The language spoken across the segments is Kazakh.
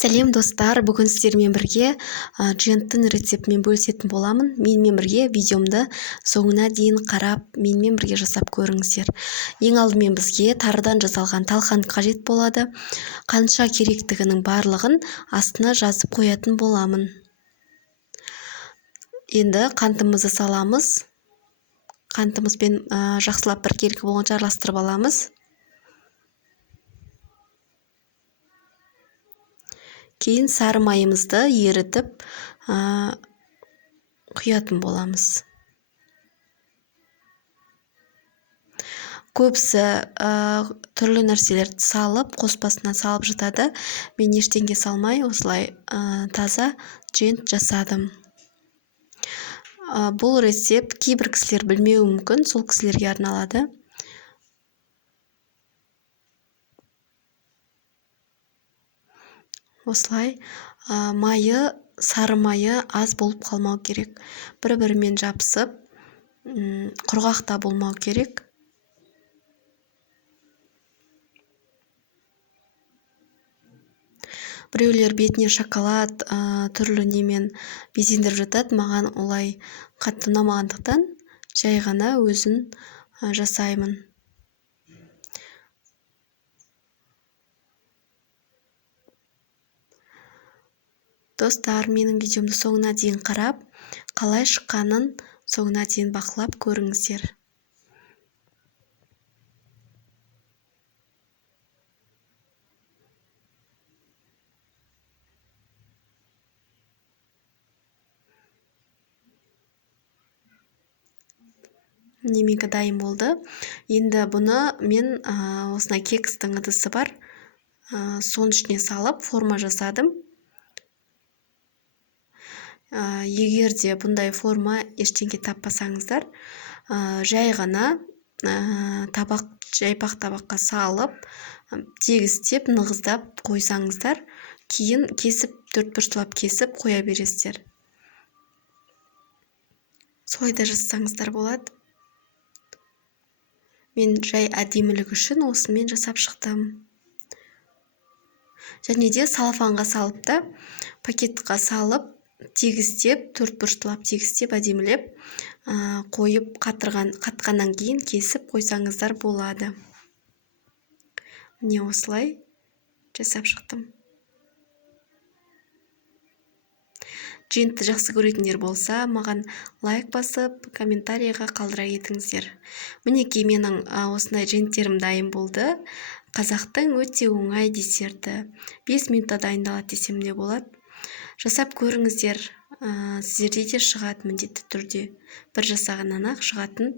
Сәлем достар, бүгін сіздермен бірге дженттің рецептімен бөлісетін боламын. Менімен бірге видеомды соңына дейін қарап, менімен бірге жасап көріңіздер. Ең алдымен бізге тарыдан жасалған талқан қажет болады. Қанша керектігінің барлығын астына жазып қоятын боламын. Енді қантымызды саламыз. Қантымызбен жақсылап біркелкі болғанша араластырып аламыз. Кейін сары майымызды ерітіп құятын боламыз. Көбісі түрлі нәрселерді салып, қоспасына салып жатады. Мен ештеңе салмай, осылай таза джент жасадым. Бұл рецепт кейбір кісілер білмеуі мүмкін, сол кісілерге арналады. Осылай майы, сары майы аз болып қалмау керек. Бір-бірімен жабысып, құрғақта болмау керек. Біреулер бетіне шоколад түрлі немен безендіріп жатады. Маған олай қатты ұнамағандықтан жай ғана өзін жасаймын. Достар, менің видеомды соңына дейін қарап, қалай шыққанын соңына дейін бақылап көріңіздер. Немекі дайын болды. Енді бұны мен осындай кекстің ыдысы бар. Соның ішіне салып форма жасадым. Егер де бұндай форма ештеңе таппасаңыздар, жай ғана жайпақ табаққа салып, тегістеп, нығыздап қойсаңыздар, кейін кесіп, төртбұрыштап кесіп қоя бересіздер. Солай да жасасаңыздар болады. Мен жай әдемілік үшін осымен жасап шықтым. Және де салфанға салып та, пакетқа салып, тегістеп, төртбұрыштап тегістеп, әдемілеп қойып, қатқаннан кейін кесіп қойсаңыздар болады. Міне осылай жасап шықтым. Джентті жақсы көретіндер болса, маған лайк басып, комментарийға қалдыра кетіңіздер. Мінекей менің осындай дженттерім дайын болды. Қазақтың өте оңай десерті. 5 минутта дайындалады десем де болады. Жасап көріңіздер, сіздерде де шығады міндетті түрде. Бір жасағаннан ақ шығатын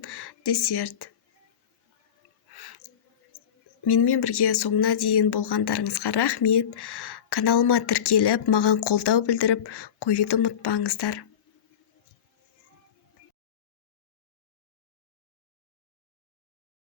десерт. Менімен бірге соңына дейін болғандарыңызға рахмет. Каналыма тіркеліп, маған қолдау білдіріп қоюды ұмытпаңыздар.